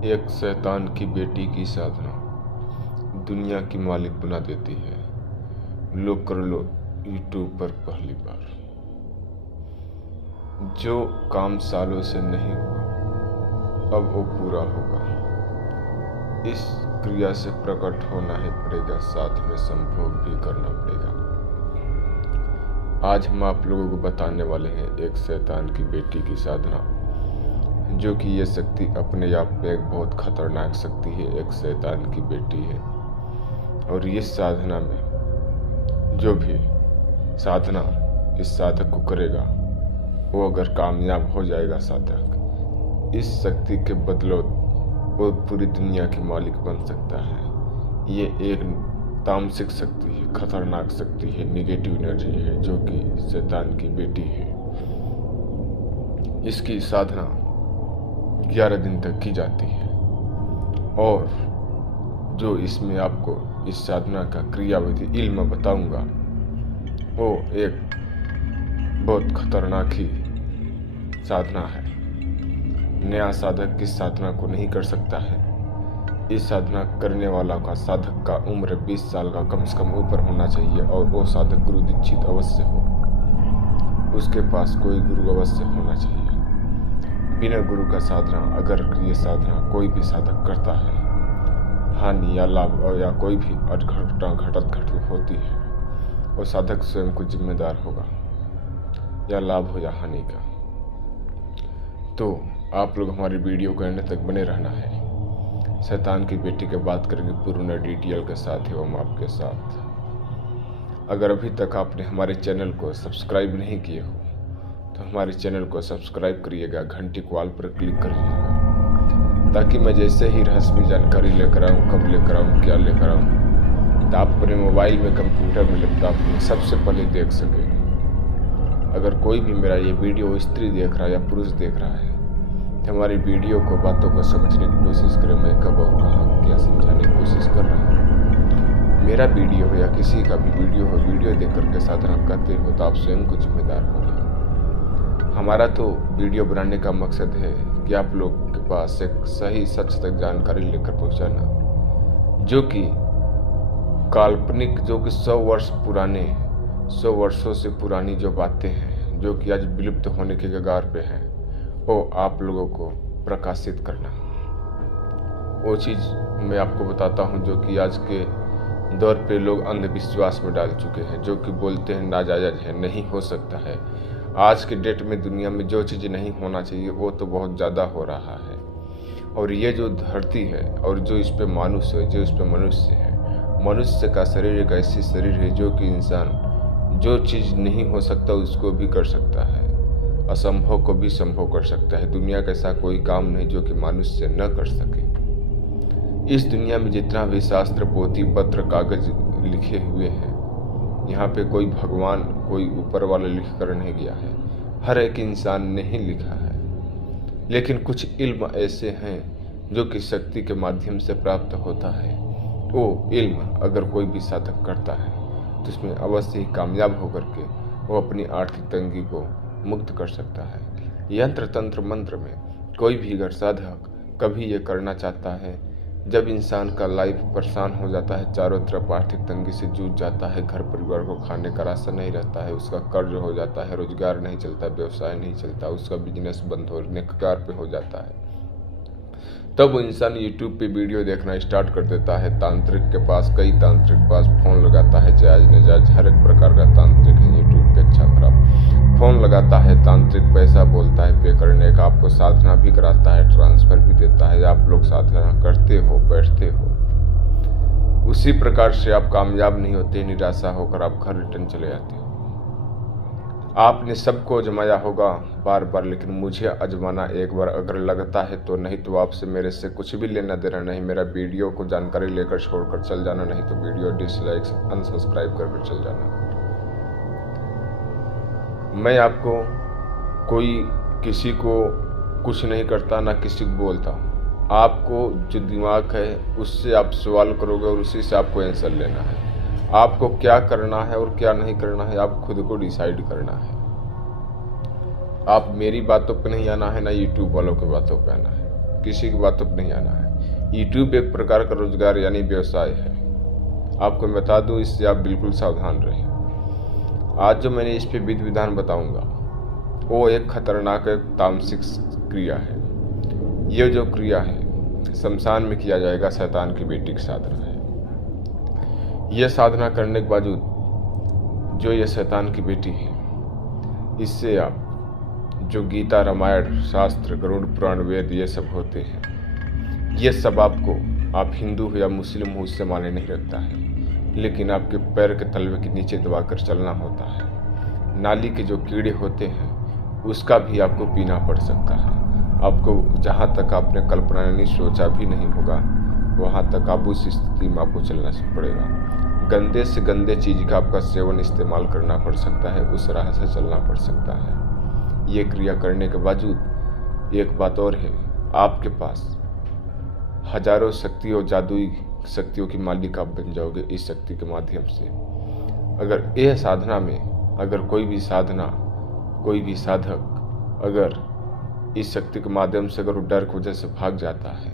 एक शैतान की बेटी की साधना दुनिया की मालिक बना देती है। लो कर लो यूट्यूब पर पहली बार। जो काम सालों से नहीं हुआ अब वो पूरा होगा। इस क्रिया से प्रकट होना ही पड़ेगा, साथ में संभोग भी करना पड़ेगा। आज हम आप लोगों को बताने वाले हैं एक शैतान की बेटी की साधना, जो कि ये शक्ति अपने आप में एक बहुत खतरनाक शक्ति है। एक शैतान की बेटी है और इस साधना में जो भी साधना इस साधक को करेगा, वो अगर कामयाब हो जाएगा साधक, इस शक्ति के बदौलत वो पूरी दुनिया की मालिक बन सकता है। ये एक तामसिक शक्ति है, खतरनाक शक्ति है, निगेटिव एनर्जी है, जो कि शैतान की बेटी है। इसकी साधना 11 दिन तक की जाती है और जो इसमें आपको इस साधना का क्रियाविधि इल्म बताऊंगा, वो एक बहुत खतरनाक ही साधना है। नया साधक इस साधना को नहीं कर सकता है। इस साधना करने वाला का साधक का उम्र 20 साल का कम से कम ऊपर होना चाहिए और वो साधक गुरु दीक्षित अवश्य हो। उसके पास कोई गुरु अवश्य होना चाहिए। बिना गुरु का साधना अगर ये साधना कोई भी साधक करता है, हानि या लाभ और या कोई भी घटत होती है, वो साधक स्वयं को जिम्मेदार होगा, या लाभ हो या हानि का। तो आप लोग हमारी वीडियो को एंड तक बने रहना है। शैतान की बेटी की बात करेंगे पूर्ण डिटेल के साथ एवं आपके साथ। अगर अभी तक आपने हमारे चैनल को सब्सक्राइब नहीं किए हो तो हमारे चैनल को सब्सक्राइब करिएगा, घंटी को ऑल पर क्लिक करिएगा, ताकि मैं जैसे ही रहस्यमय जानकारी लेकर आऊँ, कब लेकर आऊँ, क्या लेकर आऊँ, तो आप अपने मोबाइल में, कंप्यूटर में, लैपटॉप में सबसे पहले देख सकें। अगर कोई भी मेरा ये वीडियो स्त्री देख रहा है या पुरुष देख रहा है तो हमारी वीडियो को, बातों को समझने की कोशिश करें। मैं कब और कहाँ क्या समझाने की कोशिश कर रहा हूँ। मेरा वीडियो हो या किसी का भी वीडियो हो, वीडियो देख करके साधना करते हो तो आप स्वयं को जिम्मेदार होंगे। हमारा तो वीडियो बनाने का मकसद है कि आप लोग के पास एक सही सच तक जानकारी लेकर पहुँचाना, जो कि काल्पनिक, जो कि 100 वर्ष पुराने, 100 वर्षों से पुरानी जो बातें हैं, जो कि आज विलुप्त होने के कगार पे हैं, वो आप लोगों को प्रकाशित करना। वो चीज़ मैं आपको बताता हूँ जो कि आज के दौर पे लोग अंधविश्वास में डाल चुके हैं, जो कि बोलते हैं नाजायज है, नहीं हो सकता है। आज के डेट में दुनिया में जो चीज़ नहीं होना चाहिए वो तो बहुत ज़्यादा हो रहा है। और ये जो धरती है और जो इस पे मनुष्य है, जो इस पे मनुष्य है, मनुष्य का शरीर एक ऐसी शरीर है जो कि इंसान जो चीज़ नहीं हो सकता उसको भी कर सकता है, असंभव को भी संभव कर सकता है। दुनिया का ऐसा कोई काम नहीं जो कि मनुष्य न कर सके। इस दुनिया में जितना भी शास्त्र, पोथी, पत्र, कागज लिखे हुए हैं, यहाँ पे कोई भगवान, कोई ऊपर वाला लिख कर नहीं गया है, हर एक इंसान ने ही लिखा है। लेकिन कुछ इल्म ऐसे हैं जो कि शक्ति के माध्यम से प्राप्त होता है। वो इल्म अगर कोई भी साधक करता है तो उसमें अवश्य ही कामयाब होकर के वो अपनी आर्थिक तंगी को मुक्त कर सकता है। यंत्र, तंत्र, मंत्र में कोई भी अगर साधक कभी ये करना चाहता है, जब इंसान का लाइफ परेशान हो जाता है, चारों तरफ आर्थिक तंगी से जूझ जाता है, घर परिवार को खाने का रास्ता नहीं रहता है, उसका कर्ज हो जाता है, रोजगार नहीं चलता, व्यवसाय नहीं चलता, उसका बिजनेस बंद होने के कगार पे हो जाता है, तब वो इंसान यूट्यूब पे वीडियो देखना स्टार्ट कर देता है। तांत्रिक के पास, कई तांत्रिक के पास फोन लगाता है, जायज नाजायज हर एक प्रकार का तांत्रिक है यूट्यूब पे, अच्छा खराब फोन लगाता है। तांत्रिक पैसा बोलता है पे करने का, आपको साधना भी कराता है, ट्रांसफर भी देता है। आप लोग साधना करते हो, बैठते हो, उसी प्रकार से आप कामयाब नहीं होते, निराशा होकर आप घर रिटर्न चले जाते हो। आपने सबको आजमाया होगा बार बार, लेकिन मुझे आजमाना एक बार अगर लगता है तो, नहीं तो आपसे मेरे से कुछ भी लेना देना नहीं। मेरा वीडियो को जानकारी लेकर छोड़कर चल जाना, नहीं तो वीडियो डिसलाइक, अनसब्सक्राइब कर चल जाना। मैं आपको कोई किसी को कुछ नहीं करता, ना किसी को बोलता हूँ। आपको जो दिमाग है उससे आप सवाल करोगे और उसी से आपको आंसर लेना है। आपको क्या करना है और क्या नहीं करना है आप खुद को डिसाइड करना है। आप मेरी बातों पे नहीं आना है, ना यूट्यूब वालों की बातों पे आना है। किसी की बातों पर नहीं आना है। यूट्यूब एक प्रकार का रोजगार यानी व्यवसाय है। आपको मैं बता दूं, इससे आप बिल्कुल सावधान रहें। आज जो मैंने इस पे विधि विधान बताऊंगा वो एक खतरनाक एक तामसिक क्रिया है। ये जो क्रिया है शमशान में किया जाएगा, शैतान की बेटी की साधना है। यह साधना करने के बावजूद जो ये शैतान की बेटी है, इससे आप जो गीता, रामायण, शास्त्र, गरुड़ पुराण, वेद ये सब होते हैं, ये सब आपको, आप हिंदू हो या मुस्लिम हो, उससे माने नहीं रखता है। लेकिन आपके पैर के तलवे के नीचे दबाकर चलना होता है। नाली के जो कीड़े होते हैं उसका भी आपको पीना पड़ सकता है। आपको जहाँ तक आपने कल्पना नहीं सोचा भी नहीं होगा, वहाँ तक आप उस स्थिति में आपको चलना पड़ेगा। गंदे से गंदे चीज़ का आपका सेवन इस्तेमाल करना पड़ सकता है, उस राह से चलना पड़ सकता है। ये क्रिया करने के बावजूद एक बात और है, आपके पास हजारों शक्ति और जादुई शक्तियों की मालिक आप बन जाओगे इस शक्ति के माध्यम से। अगर यह साधना में अगर कोई भी साधक अगर इस शक्ति के माध्यम से अगर वो डर की वजह से भाग जाता है,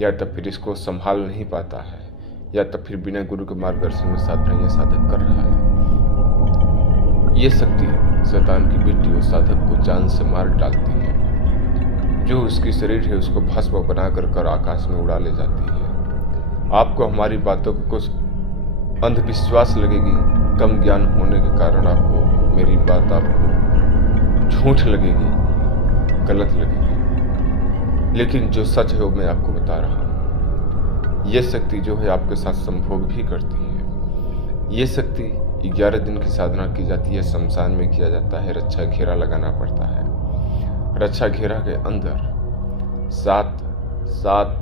या तब फिर इसको संभाल नहीं पाता है, या तब फिर बिना गुरु के मार्गदर्शन में साधना यह साधक कर रहा है, ये शक्ति शैतान की बेटी उस साधक को जान से मार डालती है। जो उसकी शरीर है उसको भस्म बनाकर आकाश में उड़ा ले जाती है। आपको हमारी बातों को कुछ अंधविश्वास लगेगी, कम ज्ञान होने के कारण आपको मेरी बात आपको झूठ लगेगी, गलत लगेगी, लेकिन जो सच है वो मैं आपको बता रहा हूँ। ये शक्ति जो है आपके साथ संभोग भी करती है। ये शक्ति 11 दिन की साधना की जाती है, शमशान में किया जाता है, रक्षा घेरा लगाना पड़ता है। रक्षा घेरा के अंदर सात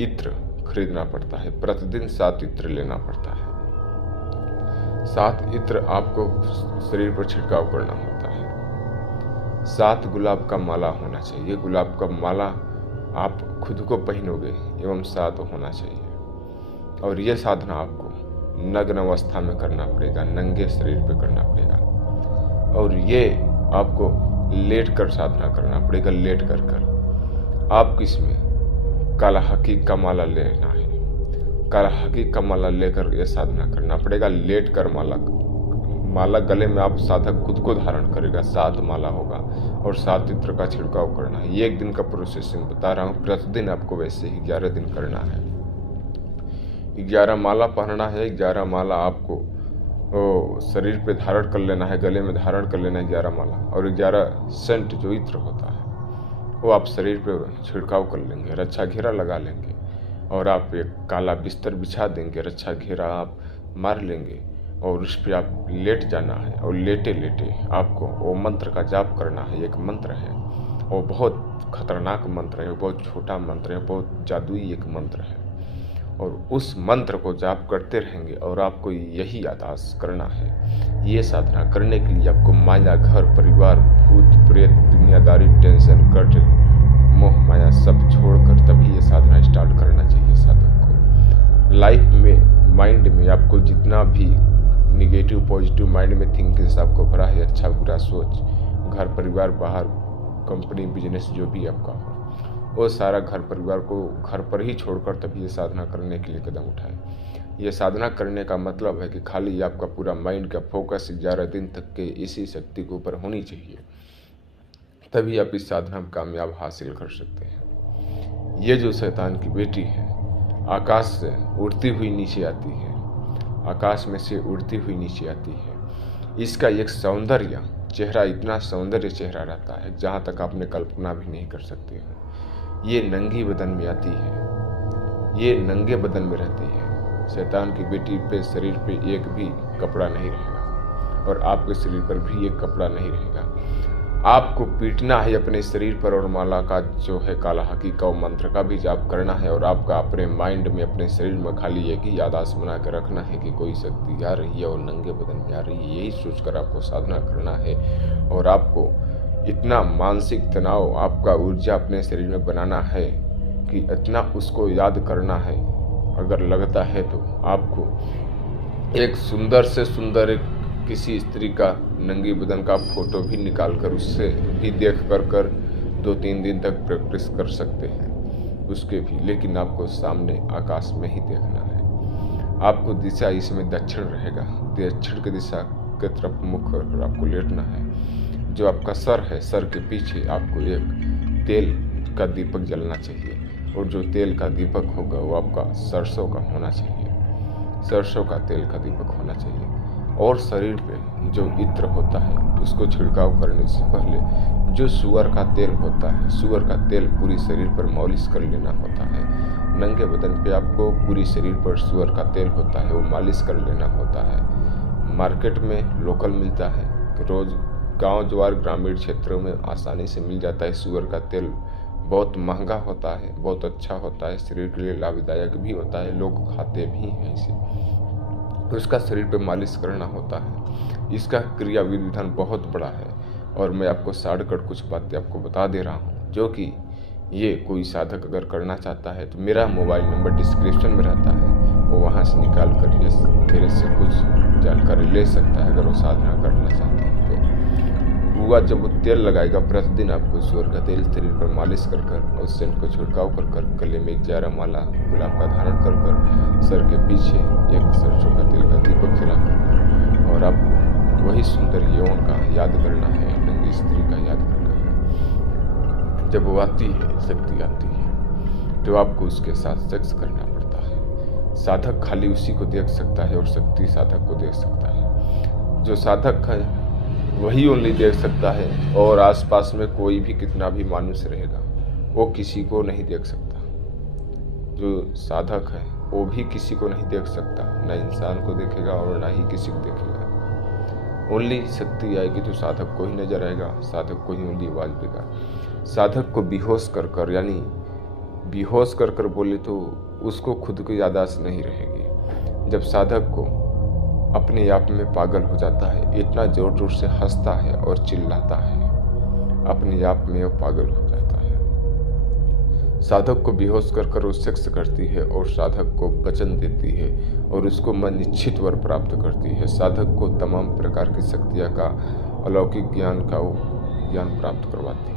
इत्र खरीदना पड़ता है, प्रतिदिन 7 इत्र लेना पड़ता है। 7 इत्र आपको शरीर पर छिड़काव करना होता है। 7 गुलाब का माला होना चाहिए। गुलाब का माला आप खुद को पहनोगे एवं 7 होना चाहिए। और ये साधना आपको नग्न अवस्था में करना पड़ेगा, नंगे शरीर पे करना पड़ेगा। और ये आपको लेट कर साधना करना पड़ेगा। लेट कर आपको इसमें काला हकीक का माला लेना है। काला हकीक का माला लेकर यह साधना करना पड़ेगा। लेट कर माला गले में आप साधक खुद को धारण करेगा। 7 माला होगा और 7 इत्र का छिड़काव करना है। ये एक दिन का प्रोसेसिंग बता रहा हूँ। प्रतिदिन आपको वैसे ही 11 दिन करना है। 11 माला पहनना है। 11 माला आपको शरीर पे धारण कर लेना है, गले में धारण कर लेना है 11 माला। और 11 सेंट जो इत्र होता है वो आप शरीर पे छिड़काव कर लेंगे, रक्षा घेरा लगा लेंगे और आप एक काला बिस्तर बिछा देंगे, रक्षा घेरा आप मार लेंगे और उस पर आप लेट जाना है। और लेटे लेटे आपको वो मंत्र का जाप करना है। एक मंत्र है, वो बहुत खतरनाक मंत्र है, बहुत छोटा मंत्र है, बहुत जादुई एक मंत्र है। और उस मंत्र को जाप करते रहेंगे और आपको यही यादाश करना है। ये साधना करने के लिए आपको माया, घर परिवार, भूत प्रेत, दुनियादारी, टेंशन, कर्ज, मोह माया सब छोड़कर तभी ये साधना स्टार्ट करना चाहिए साधक को। लाइफ में, माइंड में आपको जितना भी निगेटिव पॉजिटिव माइंड में थिंकिंग्स आपको भरा है, अच्छा बुरा सोच, घर परिवार, बाहर, कंपनी, बिजनेस जो भी आपका हो, वो सारा घर परिवार को घर पर ही छोड़कर तभी ये साधना करने के लिए कदम उठाएं। ये साधना करने का मतलब है कि खाली आपका पूरा माइंड का फोकस 11 दिन तक के इसी शक्ति के ऊपर होनी चाहिए, तभी आप इस साधना में कामयाब हासिल कर सकते हैं। ये जो शैतान की बेटी है आकाश से उड़ती हुई नीचे आती है, आकाश में से उड़ती हुई नीचे आती है। इसका एक सौंदर्य चेहरा, इतना सौंदर्य चेहरा रहता है जहाँ तक आपने कल्पना भी नहीं कर सकते हो। ये नंगी बदन में आती है, ये नंगे बदन में रहती है। शैतान की बेटी पे शरीर पे एक भी कपड़ा नहीं रहेगा और आपके शरीर पर भी एक कपड़ा नहीं रहेगा। आपको पीटना है अपने शरीर पर और माला का जो है काला हकीका और मंत्र का भी जाप करना है। और आपका अपने माइंड में, अपने शरीर में खाली एक ही याददाश्त बना कर रखना है कि कोई शक्ति आ रही है और नंगे बदन में आ रही है। यही सोचकर आपको साधना करना है। और आपको इतना मानसिक तनाव, आपका ऊर्जा अपने शरीर में बनाना है कि इतना उसको याद करना है। अगर लगता है तो आपको एक सुंदर से सुंदर एक किसी स्त्री का नंगी बदन का फोटो भी निकाल कर उससे भी देख कर 2-3 दिन तक प्रैक्टिस कर सकते हैं उसके भी, लेकिन आपको सामने आकाश में ही देखना है। आपको दिशा इसमें दक्षिण रहेगा, दक्षिण की दिशा की तरफ मुख कर आपको लेटना है। जो आपका सर है, सर के पीछे आपको एक तेल का दीपक जलना चाहिए, और जो तेल का दीपक होगा वो आपका सरसों का होना चाहिए, सरसों का तेल का दीपक होना चाहिए। और शरीर पे जो इत्र होता है उसको छिड़काव करने से पहले जो सुअर का तेल होता है, सुअर का तेल पूरी शरीर पर मालिश कर लेना होता है। नंगे बदन पे आपको पूरी शरीर पर सुअर का तेल होता है वो मालिश कर लेना होता है। मार्केट में लोकल मिलता है, रोज गांव ज्वार ग्रामीण क्षेत्रों में आसानी से मिल जाता है। सुअर का तेल बहुत महंगा होता है, बहुत अच्छा होता है, शरीर के लिए लाभदायक भी होता है, लोग खाते भी हैं इसे। उसका शरीर पे मालिश करना होता है। इसका क्रिया विधान बहुत बड़ा है, और मैं आपको शॉर्टकट कुछ बातें आपको बता दे रहा हूँ, जो कि ये कोई साधक अगर करना चाहता है तो मेरा मोबाइल नंबर डिस्क्रिप्शन में रहता है, वो वहाँ से निकाल कर ये मेरे से कुछ जानकारी ले सकता है अगर वो साधना करना चाहता है। तो हुआ जब वो तेल लगाएगा, प्रतिदिन आपको सूअर का तेल शरीर पर मालिश कर कर और सेंट को छिड़काव कर कर गले में एक जारा माला गुलाब का धारण कर कर सर के पीछे एक सरसों का तेल का दीपक जला कर, और आप वही सुंदर यौवन का याद करना है, नंगी स्त्री का याद करना है। जब वो आती है, शक्ति आती है, तो आपको उसके साथ सेक्स करना पड़ता है। साधक खाली उसी को देख सकता है और शक्ति साधक को देख सकता है। जो साधक है वही ओनली देख सकता है, और आसपास में कोई भी कितना भी मनुष्य रहेगा वो किसी को नहीं देख सकता। जो साधक है वो भी किसी को नहीं देख सकता, ना इंसान को देखेगा और ना ही किसी को देखेगा। ओनली शक्ति आएगी तो साधक को ही नजर आएगा, साधक को ही ओनली आवाज देगा। साधक को बेहोश कर कर, यानी बेहोश कर कर बोले तो उसको खुद की याददाश्त नहीं रहेगी। जब साधक को अपने आप में पागल हो जाता है, इतना जोर जोर से हंसता है और चिल्लाता है, अपने आप में वो पागल हो जाता है। साधक को बेहोश कर कर वो सेक्स करती है और साधक को वचन देती है और उसको मन इच्छित वर प्राप्त करती है। साधक को तमाम प्रकार की शक्तियाँ का, अलौकिक ज्ञान का वो ज्ञान प्राप्त करवाती है।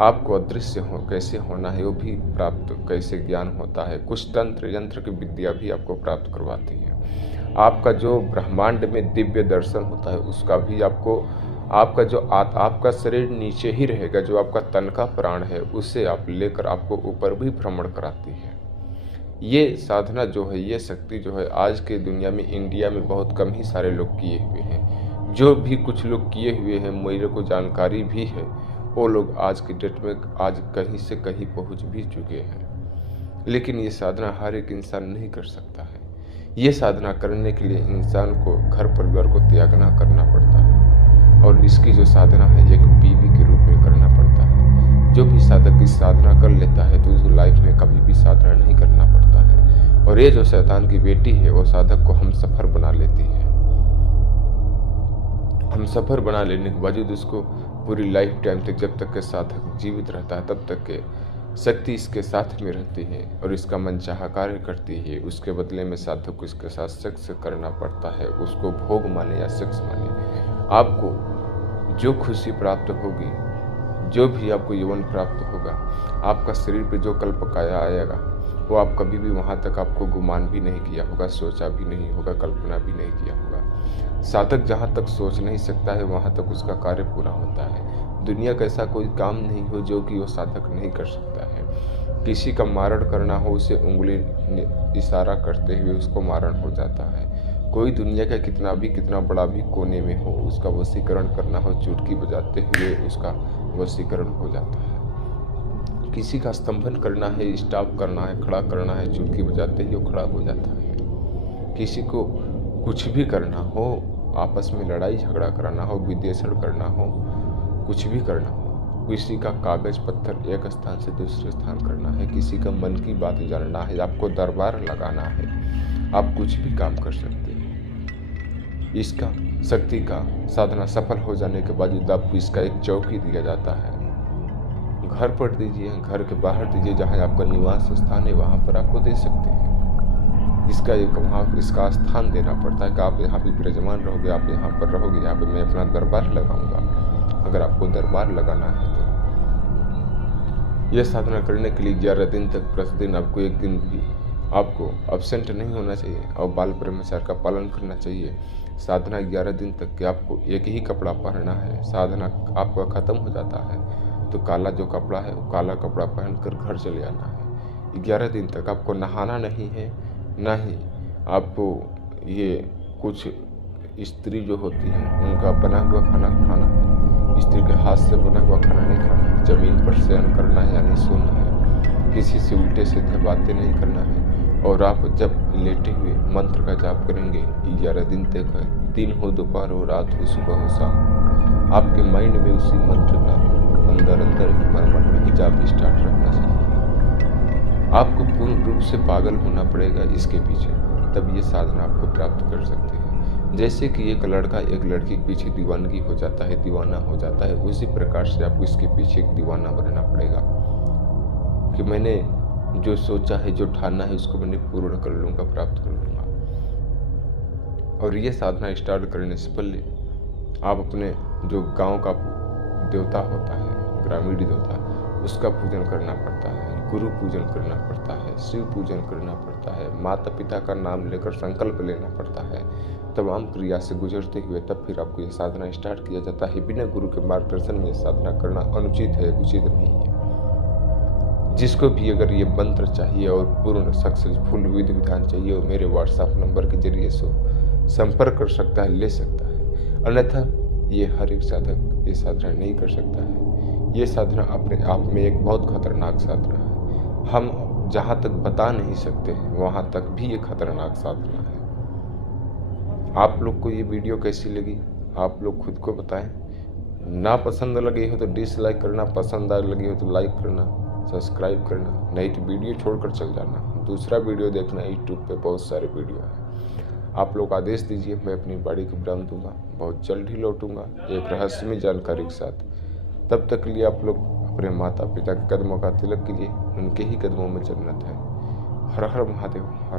आपको अदृश्य कैसे होना है वो भी प्राप्त, कैसे ज्ञान होता है, कुछ तंत्र यंत्र की विद्या भी आपको प्राप्त करवाती है। आपका जो ब्रह्मांड में दिव्य दर्शन होता है उसका भी आपको, आपका जो आपका शरीर नीचे ही रहेगा, जो आपका तन का प्राण है उसे आप लेकर आपको ऊपर भी भ्रमण कराती है। ये साधना जो है, ये शक्ति जो है, आज के दुनिया में इंडिया में बहुत कम ही सारे लोग किए हुए हैं। जो भी कुछ लोग किए हुए हैं, मेरे को जानकारी भी है, वो लोग आज की डेट में आज कहीं से कहीं पहुंच भी चुके हैं। लेकिन ये साधना हर एक इंसान नहीं कर सकता है। ये साधना करने के लिए इंसान को घर परिवार को त्यागना करना पड़ता है, और इसकी जो साधना है एक बीवी के रूप में करना पड़ता है। जो भी साधक इस साधना कर लेता है तो उसको लाइफ में कभी भी साधना नहीं करना पड़ता है। और ये जो शैतान की बेटी है वो साधक को हम सफर बना लेती है। हम सफर बना लेने के बावजूद उसको पूरी लाइफ टाइम तक, जब तक के साधक जीवित रहता है तब तक के शक्ति इसके साथ में रहती है और इसका मनचाहा कार्य करती है। उसके बदले में साधक को इसके साथ सेक्स करना पड़ता है, उसको भोग माने या सेक्स माने। आपको जो खुशी प्राप्त होगी, जो भी आपको यौवन प्राप्त होगा, आपका शरीर पे जो कल्पकाया आएगा वो आप कभी भी वहाँ तक आपको गुमान भी नहीं किया होगा, सोचा भी नहीं होगा, कल्पना भी नहीं किया होगा। साधक जहाँ तक सोच नहीं सकता है वहाँ तक उसका कार्य पूरा होता है। दुनिया का ऐसा कोई काम नहीं हो जो कि वो साधक नहीं कर सकता है। किसी का मारण करना हो, उसे उंगली इशारा करते हुए उसको मारण हो जाता है। कोई दुनिया का कितना बड़ा भी कोने में हो, उसका वशीकरण करना हो, चुटकी बजाते हुए उसका वशीकरण हो जाता है। किसी का स्तंभन करना है, स्टॉप करना है, खड़ा करना है, चुटकी बजाते ही वो खड़ा हो जाता है। किसी को कुछ भी करना हो, आपस में लड़ाई झगड़ा कराना हो, विद्वेषण करना हो, कुछ भी करना हो, किसी का कागज पत्थर एक स्थान से दूसरे स्थान करना है, किसी का मन की बात जानना है, आपको दरबार लगाना है, आप कुछ भी काम कर सकते हैं। इसका शक्ति का साधना सफल हो जाने के बाद आपको इसका एक चौकी दिया जाता है। घर पर दीजिए, घर के बाहर दीजिए, जहाँ आपका निवास स्थान है वहाँ पर आपको दे सकते हैं। इसका एक वहाँ इसका स्थान देना पड़ता है कि आप यहाँ पे विराजमान रहोगे, आप यहाँ पर रहोगे, यहाँ पे मैं अपना दरबार लगाऊंगा। अगर आपको दरबार लगाना है यह साधना करने के लिए 11 दिन तक प्रतिदिन आपको एक दिन भी आपको अब्सेंट नहीं होना चाहिए और बाल ब्रह्मचार्य का पालन करना चाहिए। साधना 11 दिन तक के आपको एक ही कपड़ा पहनना है। साधना आपका खत्म हो जाता है तो काला जो कपड़ा है वो काला कपड़ा पहनकर घर चले आना है। 11 दिन तक आपको नहाना नहीं है, ना ही आपको ये कुछ स्त्री जो होती है उनका बना हुआ खाना खाना है। स्त्री के हाथ से बना हुआ खाना नहीं खाना है। जमीन पर शयन करना है यानी सोना है। किसी से उल्टे सीधे बातें नहीं करना है। और आप जब लेटे हुए मंत्र का जाप करेंगे 11 दिन तक है, दिन हो दोपहर हो रात हो सुबह हो शाम, आपके माइंड में उसी मंत्र का अंदर ही मन में ही जाप स्टार्ट रखना चाहिए। आपको पूर्ण रूप से पागल होना पड़ेगा इसके पीछे, तब ये साधना आपको प्राप्त कर सकते हैं। जैसे कि एक लड़का एक लड़की के पीछे दीवानगी हो जाता है, दीवाना हो जाता है, उसी प्रकार से आपको इसके पीछे एक दीवाना बनना पड़ेगा कि मैंने जो सोचा है, जो ठाना है, उसको मैंने पूर्ण कर लूँगा, प्राप्त कर लूँगा। और ये साधना स्टार्ट करने से पहले आप अपने जो गांव का देवता होता है, ग्रामीण देवता, उसका पूजन करना पड़ता है, गुरु पूजन करना पड़ता है, शिव पूजन करना पड़ता है, माता पिता का नाम लेकर संकल्प लेना पड़ता है। तमाम क्रिया से गुजरते हुए तब फिर आपको यह साधना स्टार्ट किया जाता है। बिना गुरु के मार्गदर्शन में साधना करना अनुचित है, उचित नहीं है। जिसको भी अगर ये मंत्र चाहिए और पूर्ण सक्सेसफुल विधि विधान चाहिए वो मेरे व्हाट्सएप नंबर के जरिए से संपर्क कर सकता है, ले सकता है। अन्यथा ये हर एक साधक ये साधना नहीं कर सकता है। ये साधना अपने आप में एक बहुत खतरनाक साधना है। हम जहाँ तक बता नहीं सकते हैं वहाँ तक भी ये खतरनाक साधना है। आप लोग को ये वीडियो कैसी लगी आप लोग खुद को बताएं। ना पसंद लगी हो तो डिसलाइक करना, पसंद लगी हो तो लाइक करना, सब्सक्राइब करना, नहीं तो वीडियो छोड़कर चल जाना। दूसरा वीडियो देखना, यूट्यूब पे बहुत सारे वीडियो हैं। आप लोग आदेश दीजिए, मैं अपनी बाड़ी को विराम दूंगा। बहुत जल्द ही लौटूंगा एक रहस्यमय जानकारी के साथ। तब तक के लिए आप लोग अपने माता पिता के कदमों का तिलक कीजिए, उनके ही कदमों में जन्नत है। हर हर महादेव। हर